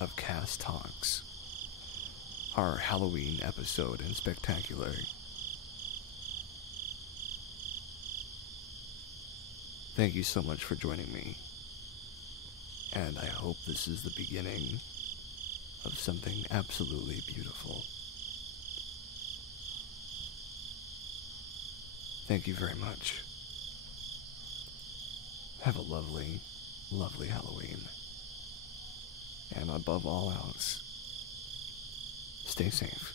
of Cast Talks, our Halloween episode and spectacular. Thank you so much for joining me, and I hope this is the beginning of something absolutely beautiful. Thank you very much. Have a lovely, lovely Halloween. And above all else, stay safe.